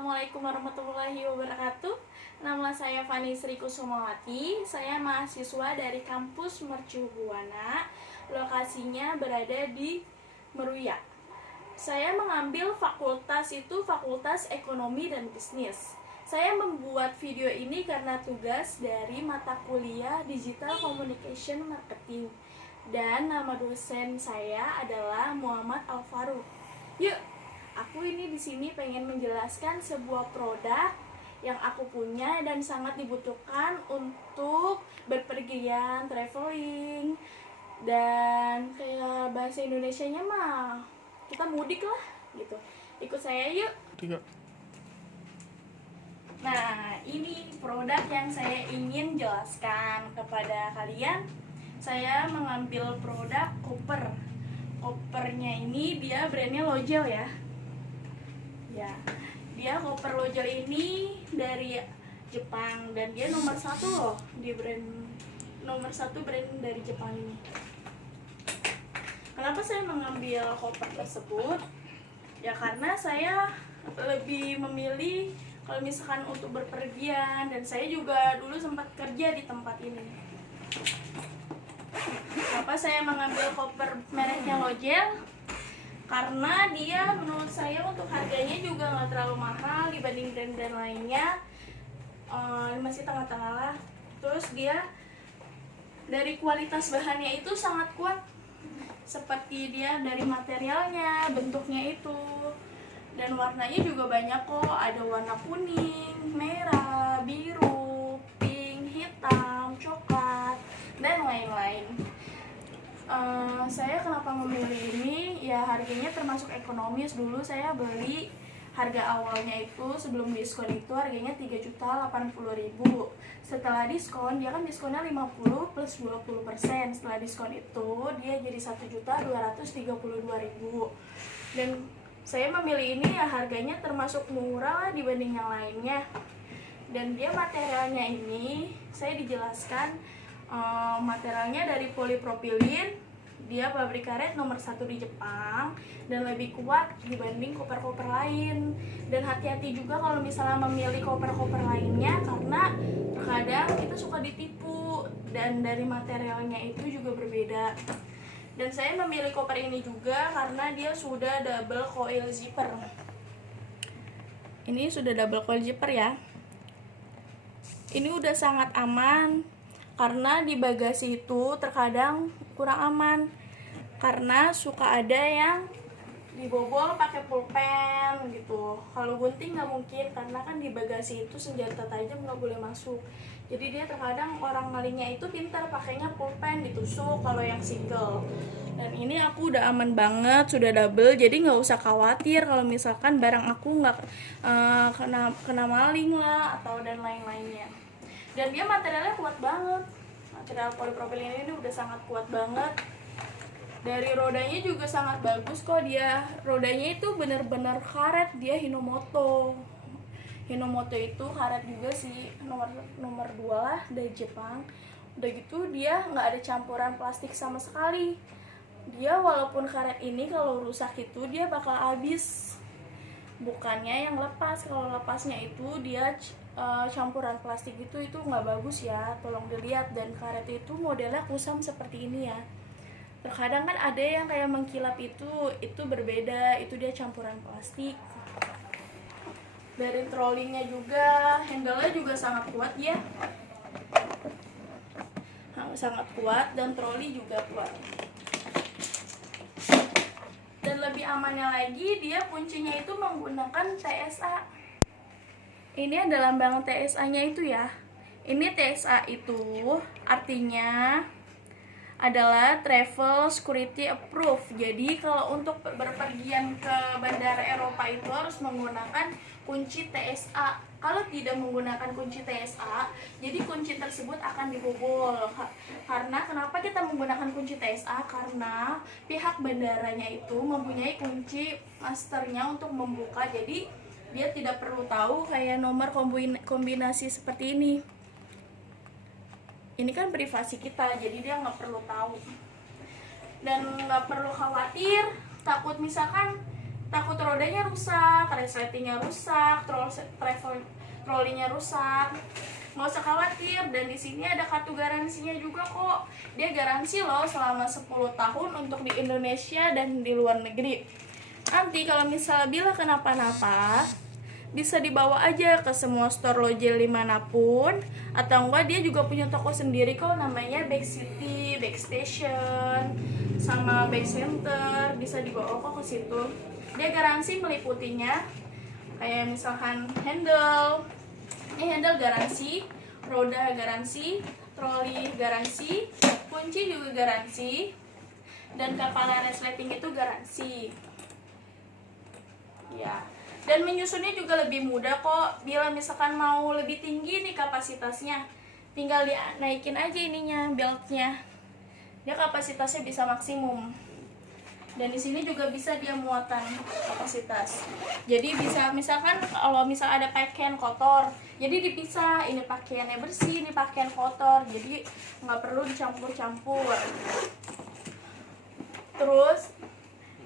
Assalamualaikum warahmatullahi wabarakatuh. Nama saya Fani Sri Kusumawati. Saya mahasiswa dari kampus Mercu Buana. Lokasinya berada di Meruya. Saya mengambil fakultas Ekonomi dan Bisnis. Saya membuat video ini karena tugas dari mata kuliah Digital Communication Marketing. Dan nama dosen saya adalah Muhammad Al-Faruq. Yuk, aku ini di sini pengen menjelaskan sebuah produk yang aku punya dan sangat dibutuhkan untuk berpergian, traveling, dan kayak bahasa Indonesianya mah kita mudik lah gitu. Ikut saya yuk. Nah, ini produk yang saya ingin jelaskan kepada kalian. Saya mengambil produk koper. Kopernya ini dia brandnya Lojel ya. Dia koper Lojel ini dari Jepang dan dia nomor 1 loh di nomor 1 brand dari Jepang ini. Kenapa saya mengambil koper tersebut? Ya karena saya lebih memilih kalau misalkan untuk berpergian, dan saya juga dulu sempat kerja di tempat ini. Kenapa saya mengambil koper mereknya Lojel? Karena dia menurut saya untuk harganya juga nggak terlalu mahal dibanding brand-brand lainnya, masih tengah-tengah lah. Terus dia dari kualitas bahannya itu sangat kuat, seperti dia dari materialnya, bentuknya itu, dan warnanya juga banyak kok. Ada warna kuning, merah, biru, pink, hitam, coklat, dan lain-lain. Saya kenapa memilih ini? Ya harganya termasuk ekonomis. Dulu saya beli harga awalnya itu sebelum diskon itu harganya 3.080.000. Setelah diskon, dia kan diskonnya 50 plus 20%. Setelah diskon itu dia jadi 1.232.000. Dan saya memilih ini ya harganya termasuk murah dibanding yang lainnya. Dan dia materialnya ini saya dijelaskan, materialnya dari polipropilin. Dia pabrik karet nomor 1 di Jepang dan lebih kuat dibanding koper-koper lain. Dan hati-hati juga kalau misalnya memilih koper-koper lainnya, karena terkadang kita suka ditipu dan dari materialnya itu juga berbeda. Dan saya memilih koper ini juga karena dia sudah double coil zipper. Ini sudah double coil zipper ya. Ini udah sangat aman, karena di bagasi itu terkadang kurang aman karena suka ada yang dibobol pakai pulpen gitu. Kalau gunting nggak mungkin, karena kan di bagasi itu senjata tajam nggak boleh masuk. Jadi dia terkadang orang malingnya itu pintar pakainya pulpen, ditusuk kalau yang single. Dan ini aku udah aman banget, sudah double, jadi nggak usah khawatir kalau misalkan barang aku nggak kena maling lah atau dan lain-lainnya. Dan dia materialnya kuat banget. Material polipropilin ini udah sangat kuat banget. Dari rodanya juga sangat bagus kok. Dia rodanya itu benar-benar karet, dia Hinomoto. Hinomoto itu karet juga sih, nomor 2 lah dari Jepang. Udah gitu dia nggak ada campuran plastik sama sekali. Dia walaupun karet ini kalau rusak itu dia bakal habis. Bukannya yang lepas. Kalau lepasnya itu dia campuran plastik itu nggak bagus ya, tolong dilihat. Dan karet itu modelnya kusam seperti ini ya. Terkadang kan ada yang kayak mengkilap, itu berbeda, itu dia campuran plastik. Dari trollingnya juga, handle-nya juga sangat kuat ya, sangat kuat, dan troli juga kuat. Dan lebih amannya lagi, dia kuncinya itu menggunakan TSA. Ini ada lambang TSA-nya itu ya. Ini TSA itu artinya adalah Travel Security Approved. Jadi kalau untuk berpergian ke bandara Eropa itu harus menggunakan kunci TSA. Kalau tidak menggunakan kunci TSA, jadi kunci tersebut akan dibobol. Karena kenapa kita menggunakan kunci TSA? Karena pihak bandaranya itu mempunyai kunci masternya untuk membuka. Jadi dia tidak perlu tahu kayak nomor kombinasi seperti ini. Ini kan privasi kita, jadi dia nggak perlu tahu. Dan nggak perlu khawatir takut misalkan takut rodanya rusak, resletingnya rusak, trolinya rusak, nggak usah khawatir. Dan di sini ada kartu garansinya juga kok. Dia garansi loh selama 10 tahun untuk di Indonesia dan di luar negeri. Nanti kalau misalnya bila kenapa-napa, bisa dibawa aja ke semua store Lojel dimanapun, atau enggak dia juga punya toko sendiri kok, namanya Back City, Back Station, sama Back Center. Bisa dibawa kok ke situ. Dia garansi meliputinya kayak misalkan handle, ini handle garansi, roda garansi, troli garansi, kunci juga garansi, dan kepala resleting itu garansi ya. Dan menyusunnya juga lebih mudah kok. Bila misalkan mau lebih tinggi nih kapasitasnya, tinggal dinaikin aja ininya, beltnya. Dia kapasitasnya bisa maksimum. Dan di sini juga bisa dia muatan kapasitas. Jadi bisa misalkan kalau misal ada pakaian kotor, jadi dipisah, ini pakaiannya bersih, ini pakaian kotor. Jadi nggak perlu dicampur-campur. Terus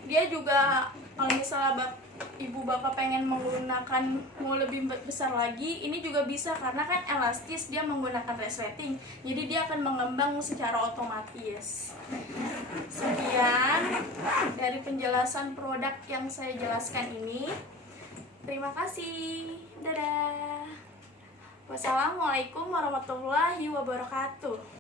dia juga kalau misalnya ibu bapak pengen menggunakan mau lebih besar lagi, ini juga bisa karena kan elastis, dia menggunakan resleting, jadi dia akan mengembang secara otomatis. Sekian dari penjelasan produk yang saya jelaskan ini. Terima kasih. Dadah. Wassalamualaikum warahmatullahi wabarakatuh.